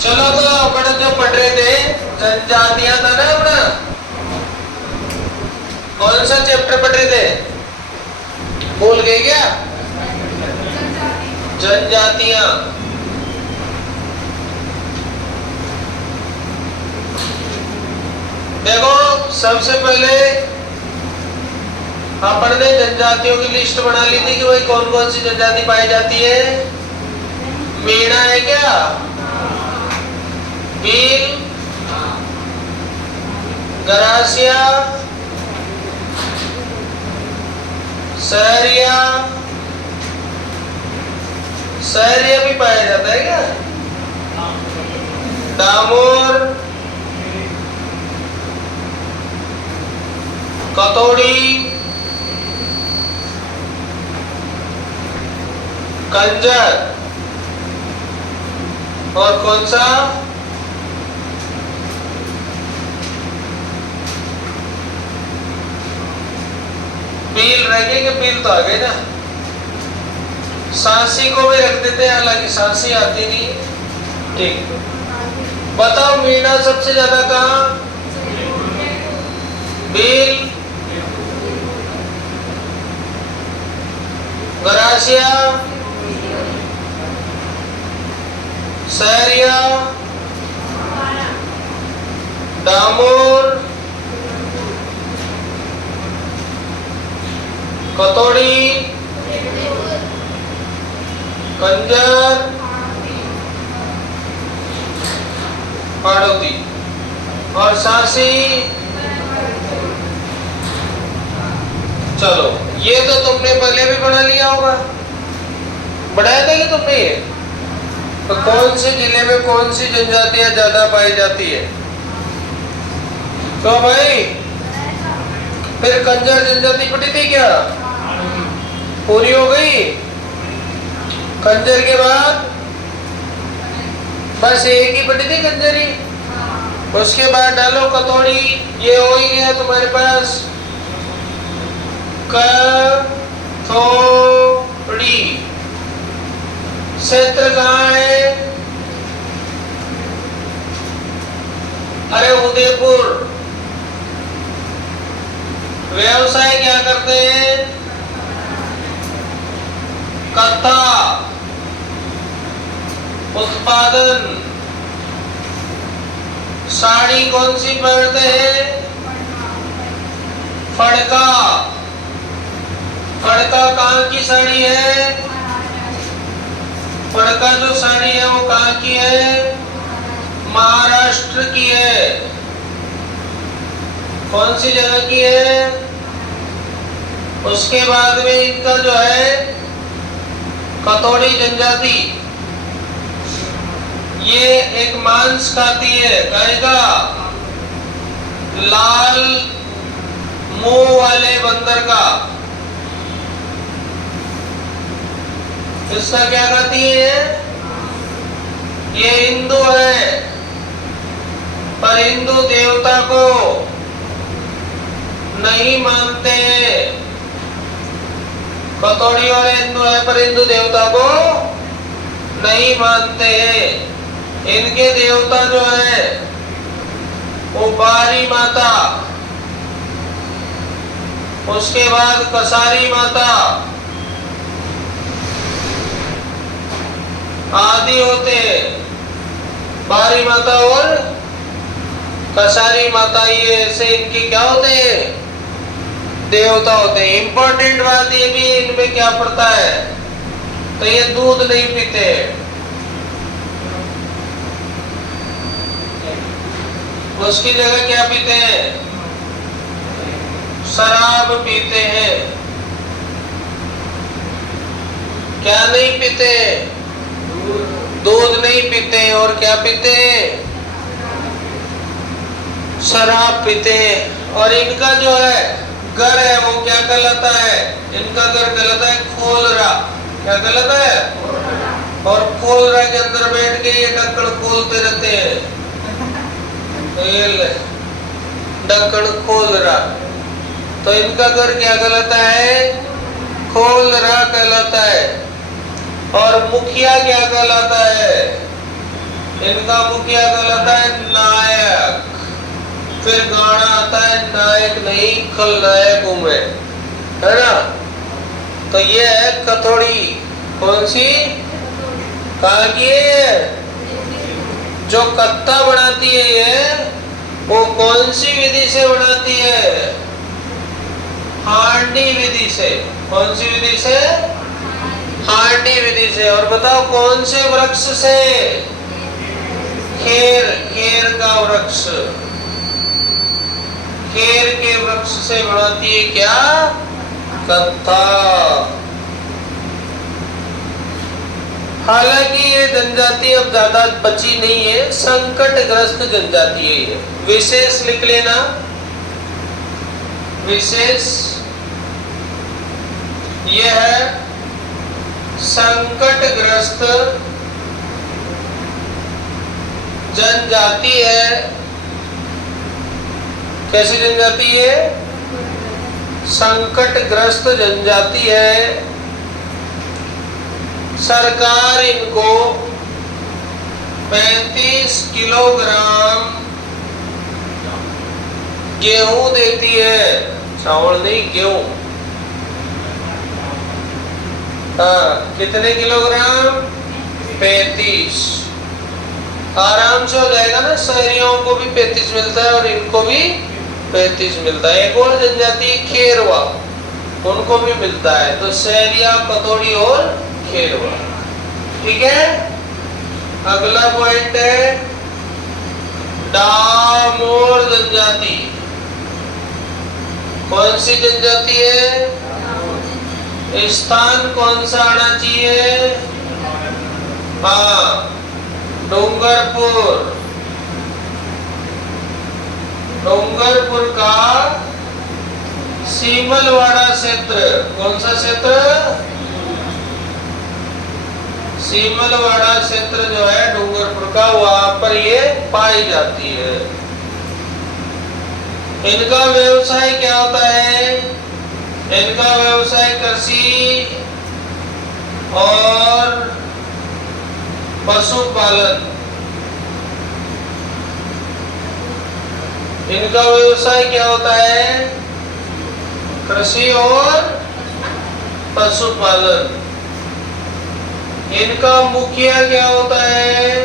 चलो तो अपन जो पढ़ रहे थे जनजातियां था ना अपना, कौन सा चैप्टर पढ़ रहे थे, भूल गए क्या? जनजातियां। देखो सबसे पहले अपन ने जनजातियों की लिस्ट बना ली थी कि भाई कौन कौन सी जनजाति पाई जाती है। मीणा है क्या? भील, गरासिया, सहरिया, सहरिया भी पाया जाता है क्या? डामोर, कतोड़ी, कंजर, और कौन सा? पील रह गए कि पील तो आ गए ना। सांसी को भी रख देते हैं, हालांकि सांसी आती नहीं। ठीक, बताओ मीणा सबसे ज्यादा कहाँ? भील, गरासिया, सहरिया, डामोर, कतोड़ी, कंजर, हाड़ौती और सांसी। चलो ये तो तुमने पहले भी बना लिया होगा, बढ़ाया था कि तुमने ये? तो कौन से जिले में कौन सी जनजातियां ज्यादा पाई जाती है? तो भाई फिर कंजर जनजाति पड़ी थी क्या? पूरी हो गई। कंजर के बाद बस एक ही पड़ी थी, कंजरी। उसके बाद डालो कतोड़ी, ये हो ही गया तुम्हारे पास कथोड़ी। क्षेत्र कहाँ है? अरे उदयपुर। व्यवसाय क्या करते हैं? कत्था। उत्पादन, साड़ी कौन सी पहनते हैं? फड़का। फड़का कहाँ की साड़ी है? फड़का जो साड़ी है वो कहाँ की है? महाराष्ट्र की है। कौन सी जगह की है? उसके बाद में इनका जो है कतोड़ी जनजाति, ये एक मांस खाती है, कहेगा लाल मुंह वाले बंदर का। इसका क्या खाती है? ये हिंदू है पर हिंदू देवता को नहीं मानते हैं। कतोड़ी वाले हिंदू है पर हिंदू देवता को नहीं मानते हैं। इनके देवता जो है वो बारी माता, उसके बाद कसारी माता आदि होते हैं। बारी माता और कसारी माता, ये ऐसे इनके क्या होते हैं? देवता होते हैं। इंपॉर्टेंट बात ये भी इनमें क्या पड़ता है, तो ये दूध नहीं पीते, उसकी जगह क्या पीते हैं? शराब पीते हैं। क्या नहीं पीते? दूध नहीं पीते। और क्या पीते हैं? शराब पीते हैं। और इनका जो है घर है वो क्या कहलाता है? इनका घर कहलाता है खोलरा। क्या कहलाता है? और खोलरा के अंदर बैठ के ये ढक्कन खोलते रहते हैं। ढक्कन खोलरा, तो इनका घर क्या कहलाता है? खोलरा कहलाता है। और मुखिया क्या कहलाता है? इनका मुखिया कहलाता है नायक। फिर गाना आता है नायक नहीं खलनायक हूं मैं, है ना। तो ये है कथौड़ी। कौन सी? कहाँ की है? जो कत्ता बनाती है ये, वो कौन सी विधि से बनाती है? हांडी विधि से। कौन सी विधि से? हांडी विधि से। और बताओ कौन से वृक्ष से? खेर, खेर का वृक्ष। खेर के वृक्ष से बनाती है क्या? कत्था। हालांकि ये जनजाति अब ज्यादा बची नहीं है, संकटग्रस्त जनजाति है ये। विशेष लिख लेना, विशेष। ये है संकटग्रस्त जनजाति है। कैसी जनजाति है? संकटग्रस्त जनजाति है। सरकार इनको 35 किलोग्राम गेहूं देती है, चावल नहीं गेहूं। कितने किलोग्राम? 35। आराम से हो जाएगा ना, शहरियों को भी 35 मिलता है और इनको भी 35 मिलता है। एक और जनजाति खेरवा, उनको भी मिलता है। तो शहरिया, कथौड़ी और खेरवा। ठीक है। अगला पॉइंट है डामोर जनजाति। कौन सी जनजाति है? स्थान कौन सा आना चाहिए? हाँ, डूंगरपुर। डूंगरपुर का सीमलवाड़ा क्षेत्र। कौन सा क्षेत्र? सीमलवाड़ा क्षेत्र जो है डूंगरपुर का, वहां पर ये पाई जाती है। इनका व्यवसाय क्या होता है? इनका व्यवसाय कृषि और पशुपालन। इनका व्यवसाय क्या होता है? कृषि और पशुपालन। इनका मुखिया क्या होता है?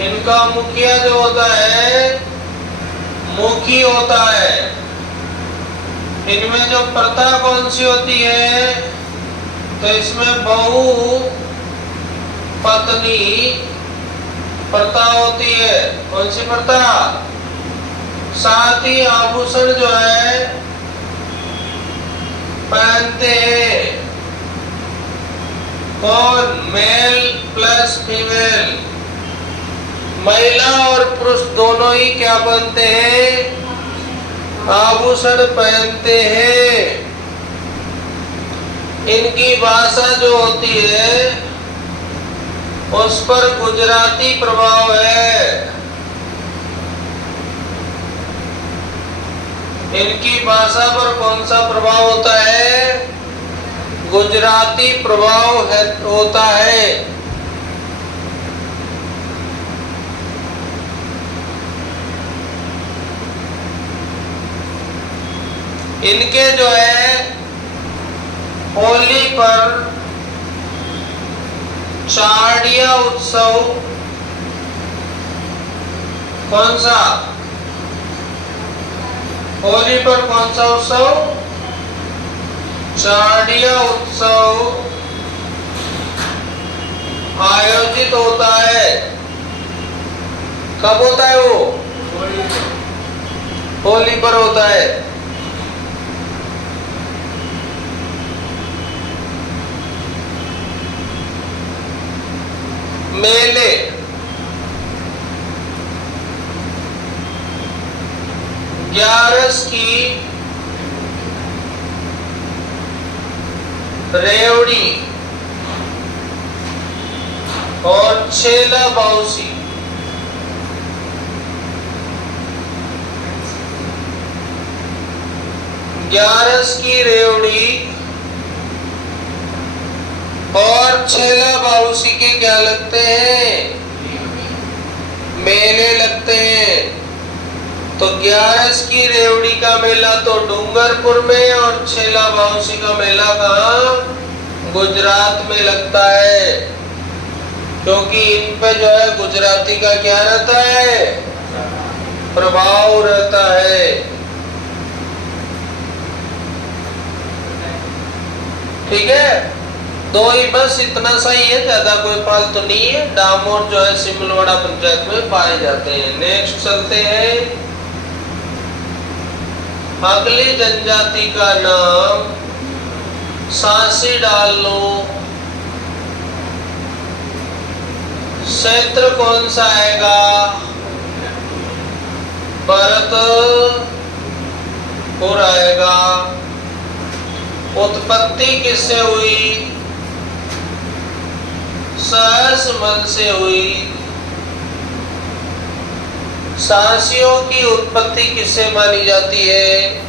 इनका मुखिया जो होता है मुखी होता है। इनमें जो प्रथा कौन सी होती है? तो इसमें बहु पत्नी प्रथा होती है। कौन सी प्रथा? साथ ही आभूषण जो है पहनते हैं कौन? Male plus female. महिला और पुरुष दोनों ही क्या पहनते हैं? आभूषण पहनते हैं। इनकी भाषा जो होती है उस पर गुजराती प्रभाव है। इनकी भाषा पर कौन सा प्रभाव होता है? गुजराती प्रभाव होता है। इनके जो है होली पर चाड़िया उत्सव, कौन सा? होली पर कौन सा उत्सव? चाड़िया उत्सव आयोजित होता है। कब होता है वो? होली पर होता है। मेले, ग्यारस की रेवड़ी और छेला बाउसी। ग्यारस की रेवड़ी और छेला बाउसी के क्या लगते हैं? मेले लगते हैं। तो 11 की रेवड़ी का मेला तो डूंगरपुर में और छेला बाउसी का मेला कहाँ? गुजरात में लगता है, क्योंकि इन पे जो है गुजराती का क्या रहता है? प्रभाव रहता है। ठीक है, दो ही बस, इतना सही है, ज्यादा कोई फालतू नहीं है। डामोर जो है सिमलवाड़ा पंचायत में पाए जाते हैं। नेक्स्ट चलते हैं। अगली जनजाति का नाम सांसी डाल लो। क्षेत्र कौन सा आएगा? भरतपुर आएगा। उत्पत्ति किससे हुई? सहसमल से हुई। सांसियों की उत्पत्ति किससे मानी जाती है?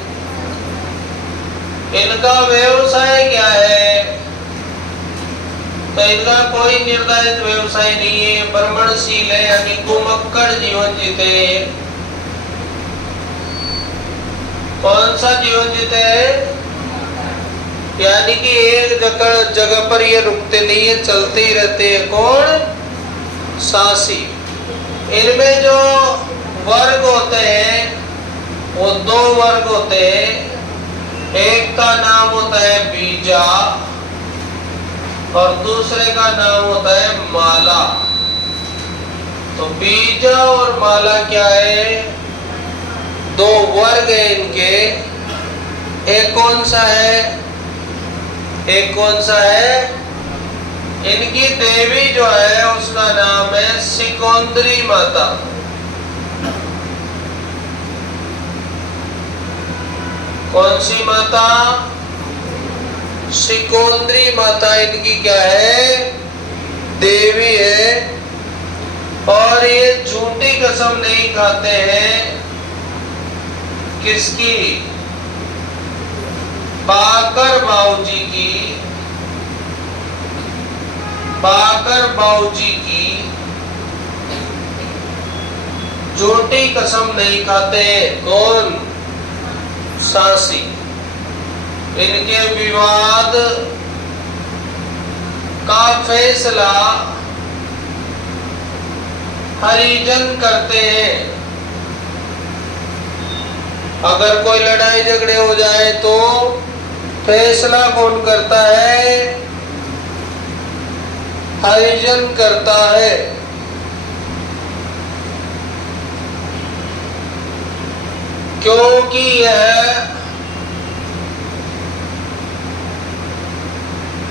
इनका व्यवसाय क्या है? तो इनका कोई निर्धारित व्यवसाय नहीं है, भ्रमणशील है, यानी घुमक्कड़ जीवन जीते। कौन सा जीवन जीते हैं? यानी कि एक जगह पर ये रुकते नहीं है, चलते ही रहते हैं। कौन? सांसी। इनमें जो वर्ग होते हैं वो 2 वर्ग होते हैं। एक का नाम होता है बीजा और दूसरे का नाम होता है माला। तो बीजा और माला क्या है? 2 वर्ग है इनके। एक कौन सा है? एक कौन सा है? इनकी देवी जो है उसका नाम है सिकोंद्री माता। कौन सी माता? सिकोंद्री माता इनकी क्या है? देवी है। और ये झूठी कसम नहीं खाते हैं। किसकी? बाकर बाऊजी की। बाकर बाऊजी की झूठी कसम नहीं खाते। कौन? सांसी। इनके विवाद का फैसला हरिजन करते हैं। अगर कोई लड़ाई झगड़े हो जाए तो फैसला कौन करता है? हरिजन करता है। क्योंकि यह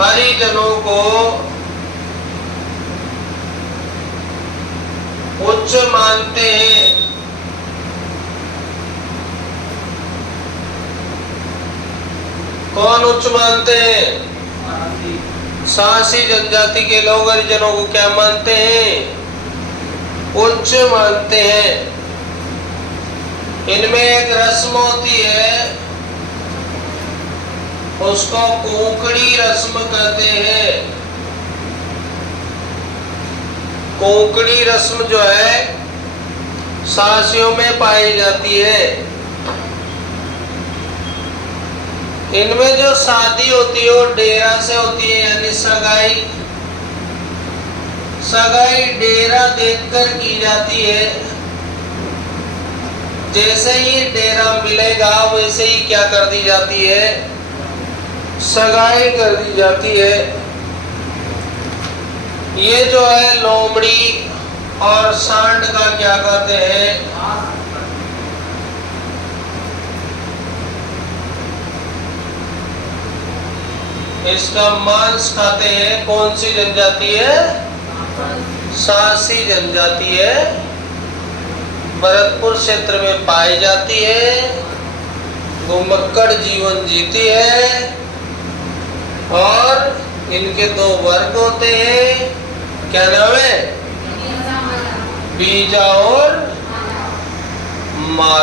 हरिजनों को उच्च मानते हैं। कौन उच्च मानते हैं? सांसी जनजाति के लोग हरिजनों को क्या मानते हैं? उच्च मानते हैं। इनमें एक रस्म होती है, उसको कोंकणी रस्म कहते हैं। कोंकणी रस्म जो है सांसियों में पाई जाती है। इनमें जो शादी होती है वो डेरा से होती है, यानी सगाई। सगाई डेरा देखकर की जाती है। जैसे ही डेरा मिलेगा वैसे ही क्या कर दी जाती है? सगाई कर दी जाती है। ये जो है लोमड़ी और सांड का क्या कहते हैं? इसका मांस खाते हैं। कौन सी जनजाति है? सांसी जनजाति है। भरतपुर क्षेत्र में पाई जाती है। घुमक्कड़ जीवन जीती है। और इनके 2 वर्ग होते हैं। क्या नाम है? बीजा और माला।